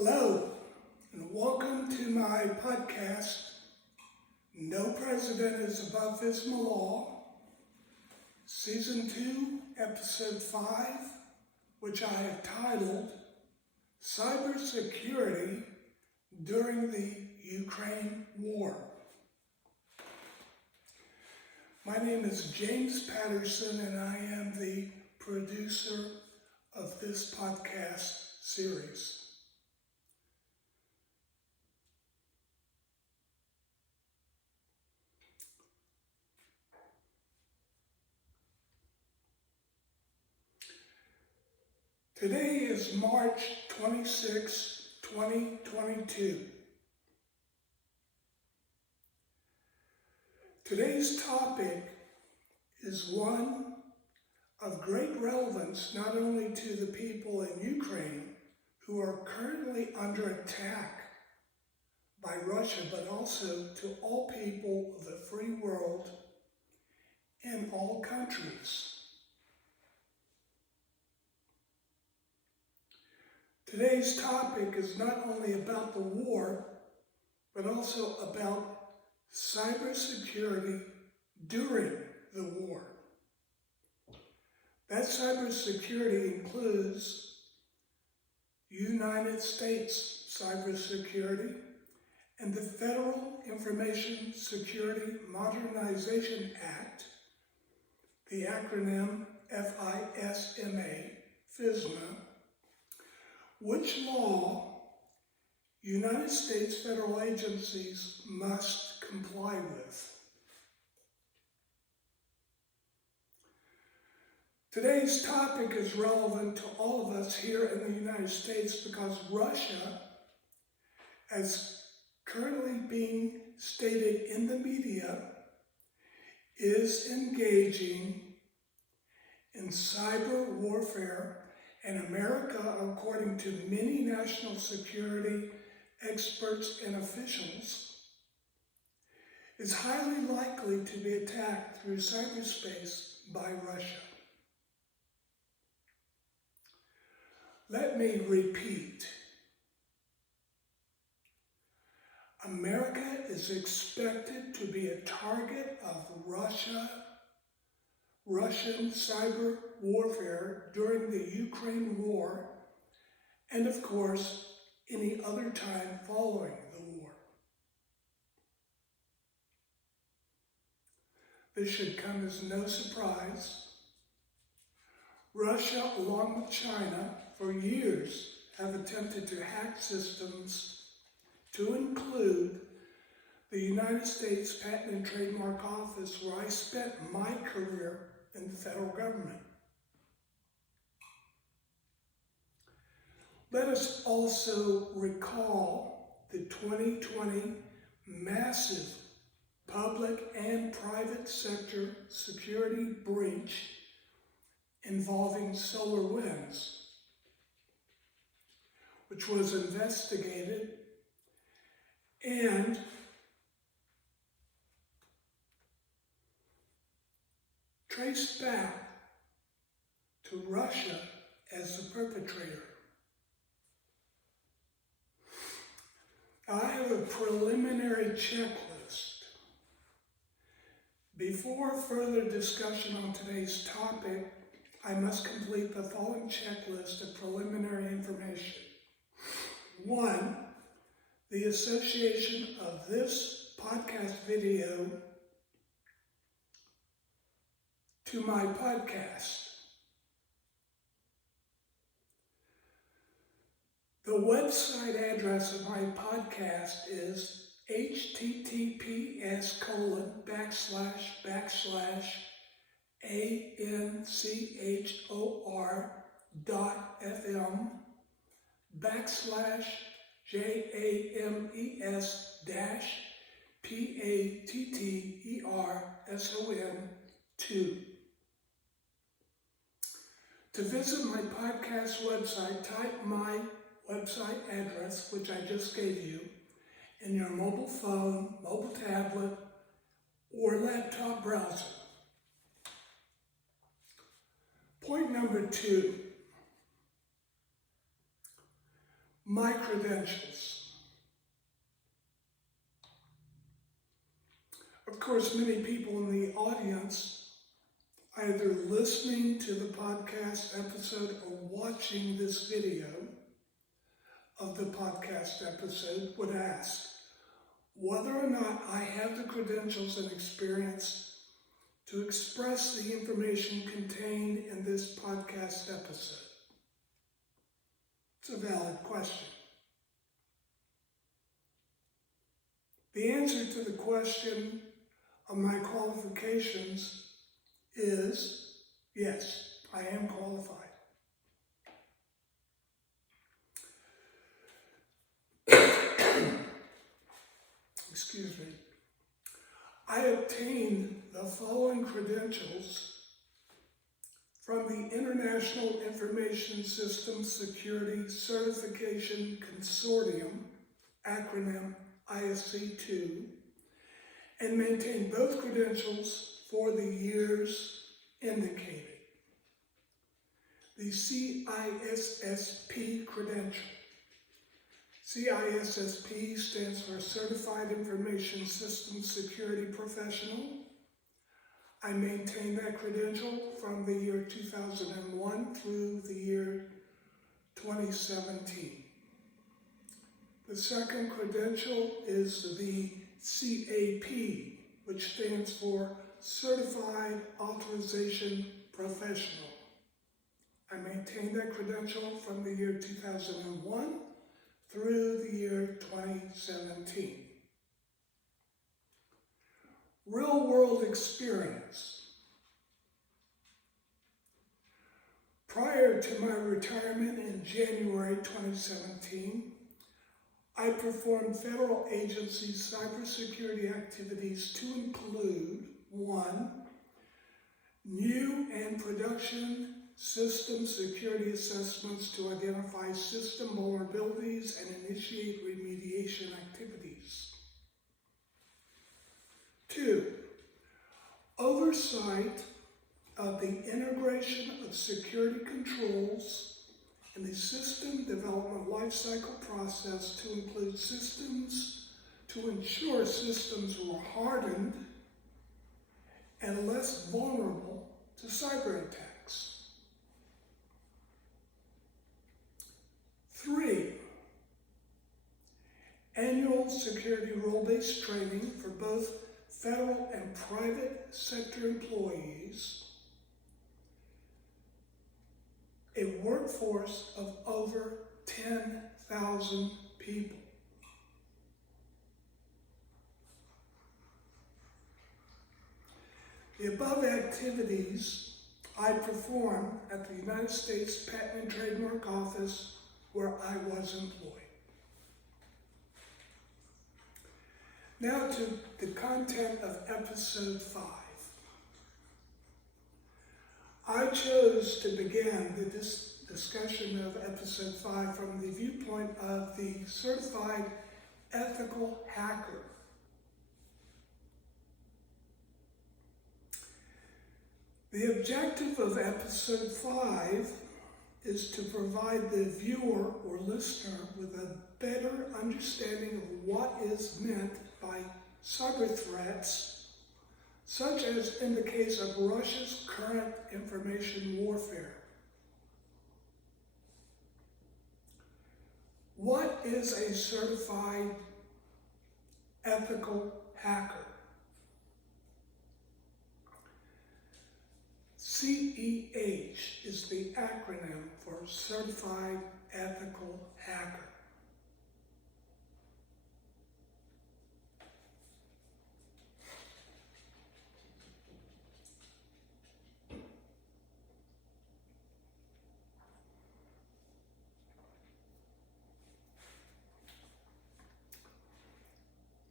Hello, and welcome to my podcast, No President is Above Visible Law, Season 2, Episode 5, which I have titled Cybersecurity During the Ukraine War. My name is James Patterson, and I am the producer of this podcast series. Today is March 26, 2022. Today's topic is one of great relevance not only to the people in Ukraine who are currently under attack by Russia, but also to all people of the free world in all countries. Today's topic is not only about the war, but also about cybersecurity during the war. That cybersecurity includes United States cybersecurity and the Federal Information Security Modernization Act, the acronym FISMA, which law United States federal agencies must comply with. Today's topic is relevant to all of us here in the United States because Russia, as currently being stated in the media, is engaging in cyber warfare. And America, according to many national security experts and officials, is highly likely to be attacked through cyberspace by Russia. Let me repeat. America is expected to be a target of Russian cyber warfare during the Ukraine war, and of course, any other time following the war. This should come as no surprise. Russia, along with China, for years have attempted to hack systems to include the United States Patent and Trademark Office, where I spent my career in the federal government. Let us also recall the 2020 massive public and private sector security breach involving SolarWinds, which was investigated and traced back to Russia as the perpetrator. Now, I have a preliminary checklist. Before further discussion on today's topic, I must complete the following checklist of preliminary information. 1, the association of this podcast video to my podcast. The website address of my podcast is https://anchor.fm/JAMESCHOR.patterson2. To visit my podcast website, type my website address, which I just gave you, in your mobile phone, mobile tablet, or laptop browser. Point number 2. my credentials. Of course, many people in the audience, either listening to the podcast episode or watching this video of the podcast episode, would ask whether or not I have the credentials and experience to express the information contained in this podcast episode. It's a valid question. The answer to the question of my qualifications is yes, I am qualified. Excuse me. I obtained the following credentials from the International Information Systems Security Certification Consortium, acronym ISC2, and maintain both credentials for the years indicated. The CISSP credential. CISSP stands for Certified Information Systems Security Professional. I maintain that credential from the year 2001 through the year 2017. The second credential is the CAP, which stands for Certified Authorization Professional. I maintain that credential from the year 2001 through the year 2017. Real-world experience. Prior to my retirement in January 2017, I performed federal agency cybersecurity activities to include 1. New and production system security assessments to identify system vulnerabilities and initiate remediation activities. 2. Oversight of the integration of security controls in the system development lifecycle process to include systems to ensure systems were hardened and less vulnerable to cyber attacks. 3. Annual security role-based training for both federal and private sector employees, a workforce of over 10,000 people. The above activities I performed at the United States Patent and Trademark Office where I was employed. Now to the content of episode 5. I chose to begin the discussion of episode 5 from the viewpoint of the certified ethical hacker. The objective of episode 5 is to provide the viewer or listener with a better understanding of what is meant by cyber threats, such as in the case of Russia's current information warfare. What is a certified ethical hacker? CEH is the acronym for Certified Ethical Hacker.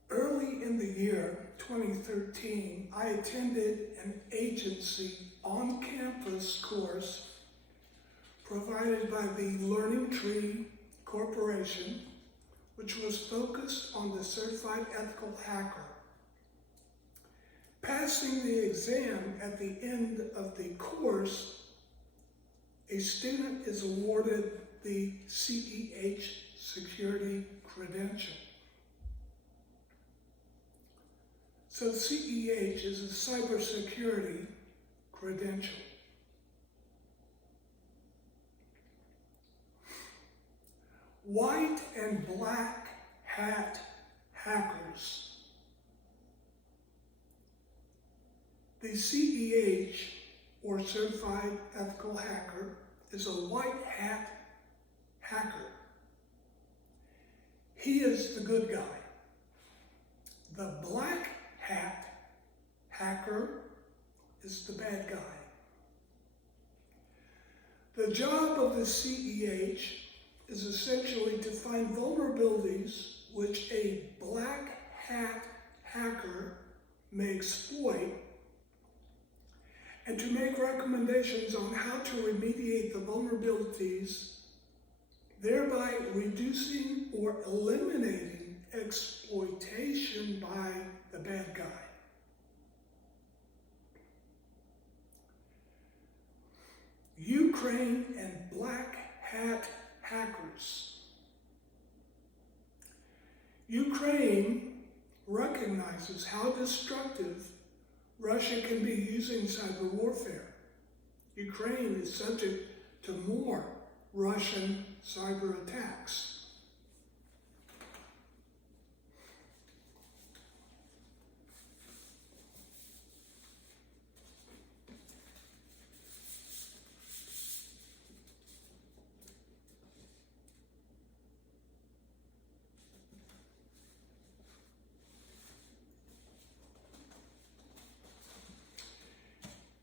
Early in the year 2013, I attended an agency on-campus course provided by the Learning Tree Corporation, which was focused on the Certified Ethical Hacker. Passing the exam at the end of the course, a student is awarded the CEH Security credential. So CEH is a cybersecurity credential. White and black hat hackers. The CEH, or Certified Ethical Hacker, is a white hat hacker. He is the good guy. The black hat hacker is the bad guy. The job of the CEH is essentially to find vulnerabilities which a black hat hacker may exploit, and to make recommendations on how to remediate the vulnerabilities, thereby reducing or eliminating exploitation by the bad guy. Ukraine and black hat hackers. Ukraine recognizes how destructive Russia can be using cyber warfare. Ukraine is subject to more Russian cyber attacks.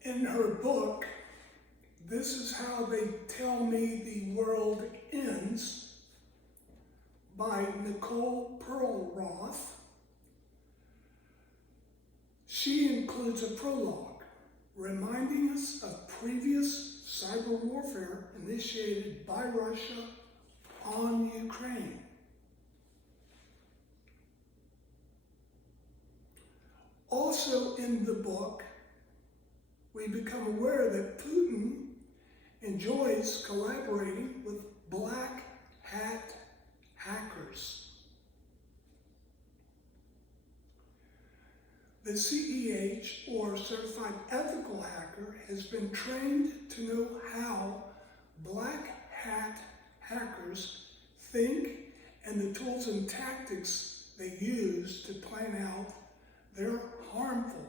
In her book, This Is How They Tell Me the World Ends, by Nicole Perlroth, she includes a prologue reminding us of previous cyber warfare initiated by Russia on Ukraine. Also in the book, we become aware that Putin enjoys collaborating with black hat hackers. The CEH, or Certified Ethical Hacker, has been trained to know how black hat hackers think and the tools and tactics they use to plan out their harmful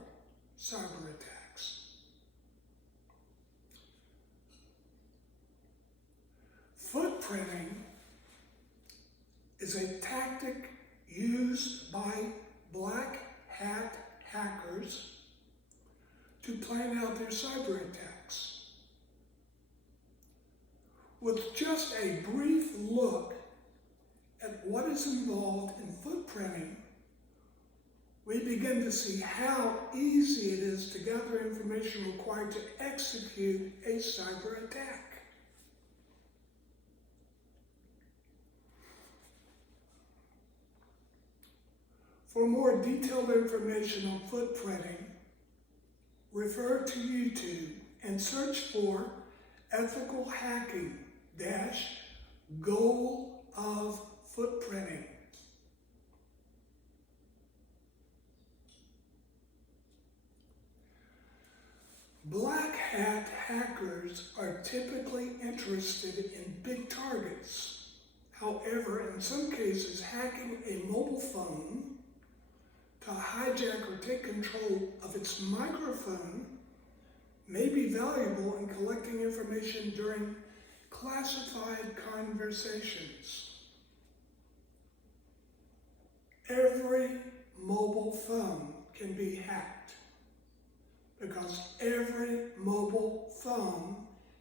cyber attacks. Footprinting is a tactic used by black hat hackers to plan out their cyber attacks. With just a brief look at what is involved in footprinting, we begin to see how easy it is to gather information required to execute a cyber attack. For more detailed information on footprinting, refer to YouTube and search for Ethical Hacking - Goal of Footprinting. Black hat hackers are typically interested in big targets. However, in some cases, hacking a mobile phone to hijack or take control of its microphone may be valuable in collecting information during classified conversations. Every mobile phone can be hacked because every mobile phone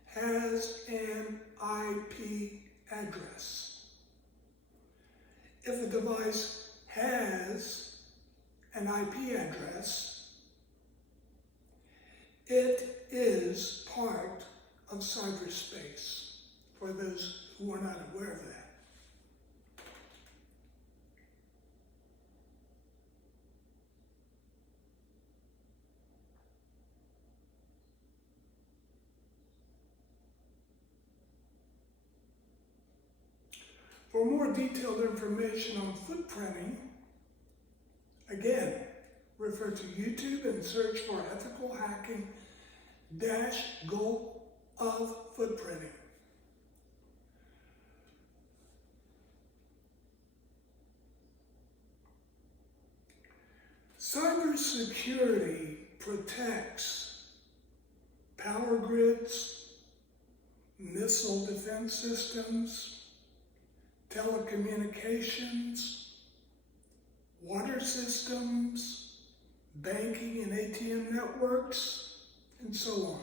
has an IP address. If a device has an IP address, it is part of cyberspace, for those who are not aware of that. For For more detailed information on footprinting, again, refer to YouTube and search for ethical hacking - goal of footprinting. Cybersecurity protects power grids, missile defense systems, telecommunications, water systems, banking and ATM networks, and so on.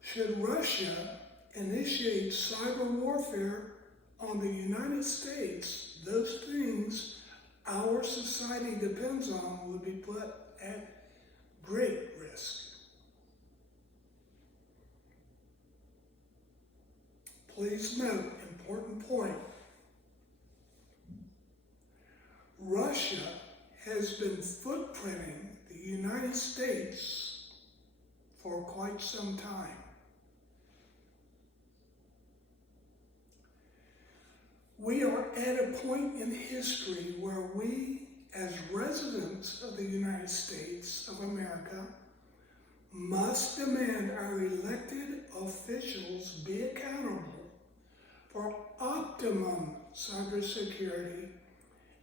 Should Russia initiate cyber warfare on the United States, those things our society depends on would be put at great risk. Please note, important point. Russia has been footprinting the United States for quite some time. We are at a point in history where we, as residents of the United States of America, must demand our elected officials be accountable for optimum cybersecurity,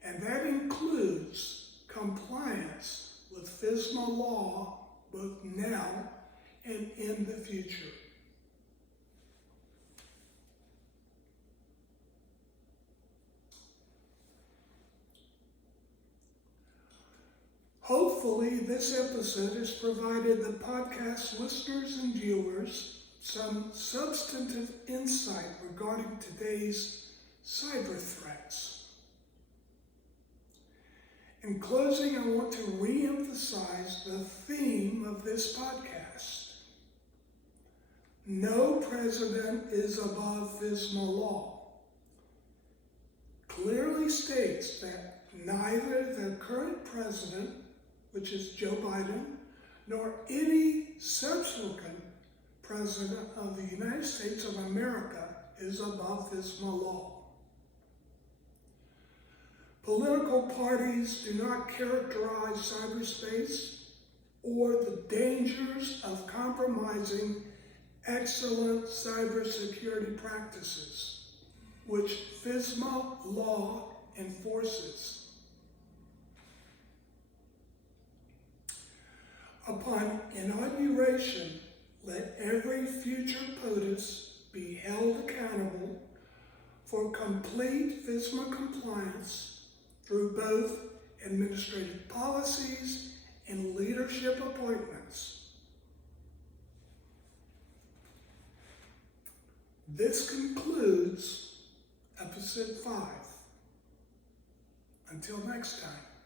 and that includes compliance with FISMA law both now and in the future. Hopefully, this episode has provided the podcast listeners and viewers some substantive insight regarding today's cyber threats. In closing, I want to re-emphasize the theme of this podcast. No president is above FISMA law. Clearly states that neither the current president, which is Joe Biden, nor any subsequent president of the United States of America is above FISMA law. Political parties do not characterize cyberspace or the dangers of compromising excellent cybersecurity practices, which FISMA law enforces. Upon inauguration, let every future POTUS be held accountable for complete FISMA compliance through both administrative policies and leadership appointments. This concludes episode 5. Until next time.